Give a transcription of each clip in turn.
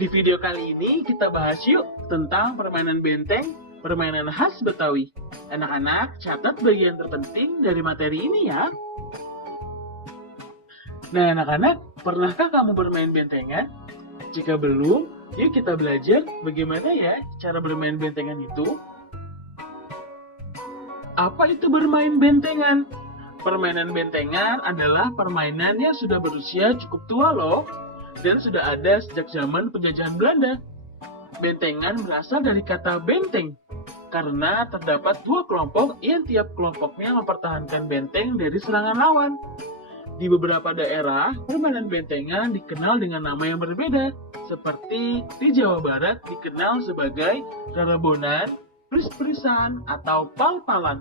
Di video kali ini kita bahas yuk tentang permainan benteng, permainan khas Betawi. Anak-anak, catat bagian terpenting dari materi ini ya. Nah anak-anak, pernahkah kamu bermain bentengan? Jika belum, yuk kita belajar bagaimana ya cara bermain bentengan itu. Apa itu bermain bentengan? Permainan bentengan adalah permainan yang sudah berusia cukup tua loh, dan sudah ada sejak zaman penjajahan Belanda. Bentengan berasal dari kata benteng, karena terdapat dua kelompok yang tiap kelompoknya mempertahankan benteng dari serangan lawan. Di beberapa daerah, permainan bentengan dikenal dengan nama yang berbeda, seperti di Jawa Barat dikenal sebagai rarebonan, pris-prisan, atau pal-palan.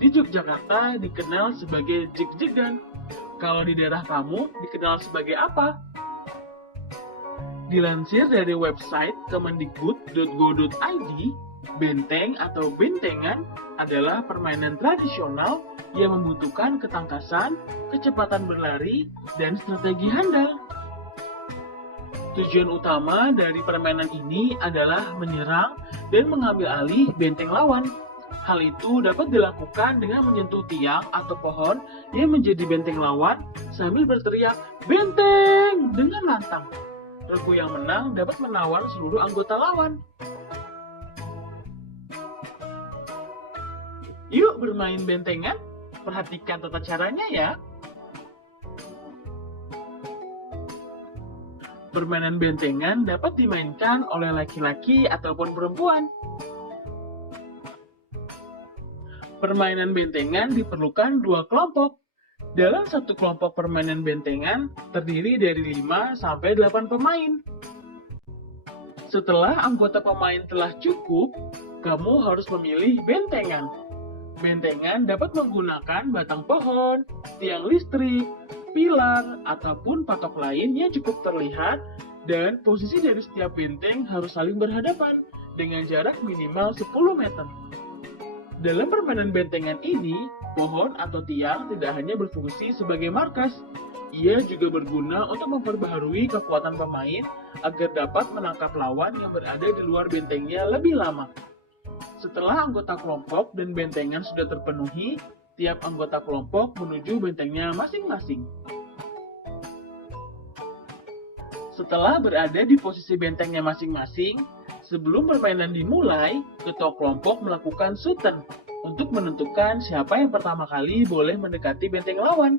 Di Yogyakarta dikenal sebagai jeg-jegan. Kalau di daerah kamu dikenal sebagai apa? Dilansir dari website kemendikbud.go.id, benteng atau bentengan adalah permainan tradisional yang membutuhkan ketangkasan, kecepatan berlari, dan strategi handal. Tujuan utama dari permainan ini adalah menyerang dan mengambil alih benteng lawan. Hal itu dapat dilakukan dengan menyentuh tiang atau pohon yang menjadi benteng lawan sambil berteriak, "Benteng!" dengan lantang. Regu yang menang dapat menawan seluruh anggota lawan. Yuk bermain bentengan, perhatikan tata caranya ya. Permainan bentengan dapat dimainkan oleh laki-laki ataupun perempuan. Permainan bentengan diperlukan dua kelompok. Dalam satu kelompok permainan bentengan terdiri dari 5-8 pemain. Setelah anggota pemain telah cukup, kamu harus memilih bentengan. Bentengan dapat menggunakan batang pohon, tiang listrik, pilar, ataupun patok lain yang cukup terlihat, dan posisi dari setiap benteng harus saling berhadapan dengan jarak minimal 10 meter. Dalam permainan bentengan ini, pohon atau tiang tidak hanya berfungsi sebagai markas, ia juga berguna untuk memperbaharui kekuatan pemain agar dapat menangkap lawan yang berada di luar bentengnya lebih lama. Setelah anggota kelompok dan bentengan sudah terpenuhi, tiap anggota kelompok menuju bentengnya masing-masing. Setelah berada di posisi bentengnya masing-masing, sebelum permainan dimulai, ketua kelompok melakukan shooter untuk menentukan siapa yang pertama kali boleh mendekati benteng lawan.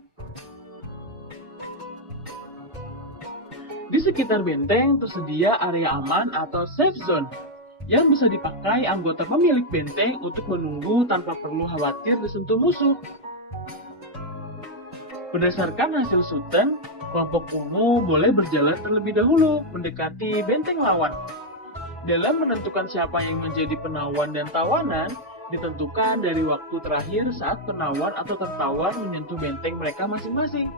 Di sekitar benteng tersedia area aman atau safe zone yang bisa dipakai anggota pemilik benteng untuk menunggu tanpa perlu khawatir disentuh musuh. Berdasarkan hasil shooter, kelompok ungu boleh berjalan terlebih dahulu mendekati benteng lawan. Dalam menentukan siapa yang menjadi penawan dan tawanan, ditentukan dari waktu terakhir saat penawan atau tertawan menyentuh benteng mereka masing-masing.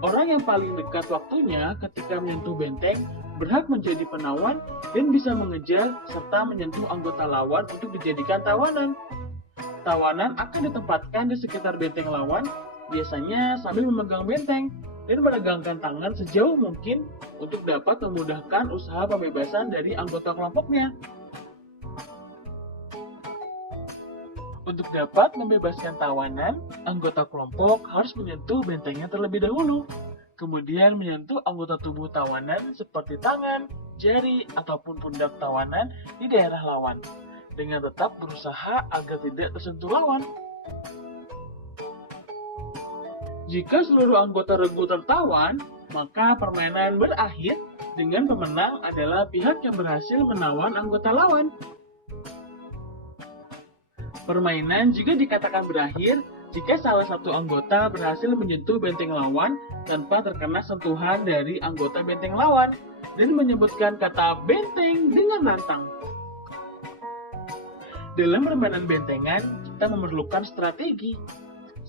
Orang yang paling dekat waktunya ketika menyentuh benteng berhak menjadi penawan dan bisa mengejar serta menyentuh anggota lawan untuk dijadikan tawanan. Tawanan akan ditempatkan di sekitar benteng lawan, biasanya sambil memegang benteng dan menegangkan tangan sejauh mungkin untuk dapat memudahkan usaha pembebasan dari anggota kelompoknya. Untuk dapat membebaskan tawanan, anggota kelompok harus menyentuh bentengnya terlebih dahulu, kemudian menyentuh anggota tubuh tawanan seperti tangan, jari, ataupun pundak tawanan di daerah lawan, dengan tetap berusaha agar tidak tersentuh lawan. Jika seluruh anggota regu tertawan, maka permainan berakhir dengan pemenang adalah pihak yang berhasil menawan anggota lawan. Permainan juga dikatakan berakhir jika salah satu anggota berhasil menyentuh benteng lawan tanpa terkena sentuhan dari anggota benteng lawan dan menyebutkan kata benteng dengan lantang. Dalam permainan bentengan, kita memerlukan strategi.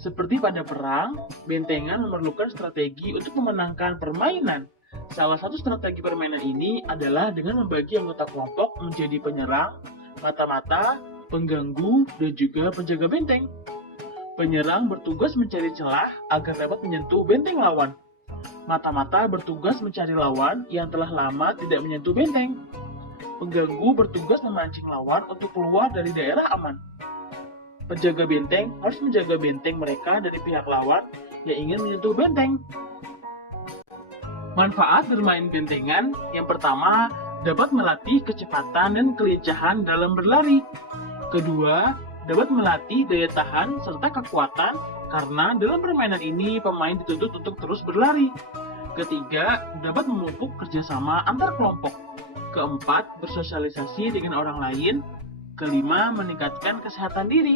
Seperti pada perang, bentengan memerlukan strategi untuk memenangkan permainan. Salah satu strategi permainan ini adalah dengan membagi anggota kelompok menjadi penyerang, mata-mata, pengganggu, dan juga penjaga benteng. Penyerang bertugas mencari celah agar dapat menyentuh benteng lawan. Mata-mata bertugas mencari lawan yang telah lama tidak menyentuh benteng. Pengganggu bertugas memancing lawan untuk keluar dari daerah aman. Penjaga benteng harus menjaga benteng mereka dari pihak lawan yang ingin menyentuh benteng. Manfaat bermain bentengan yang pertama, dapat melatih kecepatan dan kelincahan dalam berlari. Kedua, dapat melatih daya tahan serta kekuatan karena dalam permainan ini pemain dituntut untuk terus berlari. Ketiga, dapat memupuk kerjasama antar kelompok. Keempat, bersosialisasi dengan orang lain. Kelima, meningkatkan kesehatan diri.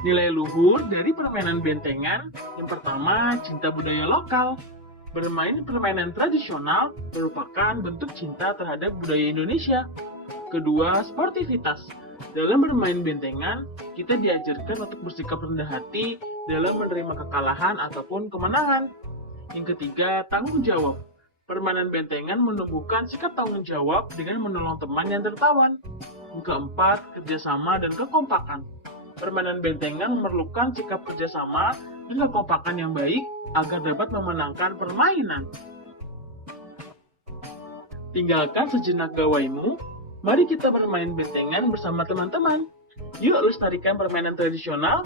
Nilai luhur dari permainan bentengan, yang pertama, cinta budaya lokal. Bermain permainan tradisional merupakan bentuk cinta terhadap budaya Indonesia. Kedua, sportivitas. Dalam bermain bentengan, kita diajarkan untuk bersikap rendah hati dalam menerima kekalahan ataupun kemenangan. Yang ketiga, tanggung jawab. Permainan bentengan menumbuhkan sikap tanggung jawab dengan menolong teman yang tertawan. Yang keempat, kerjasama dan kekompakan. Permainan bentengan memerlukan sikap kerjasama dan kekompakan yang baik agar dapat memenangkan permainan. Tinggalkan sejenak gawaimu, mari kita bermain bentengan bersama teman-teman. Yuk lestarikan permainan tradisional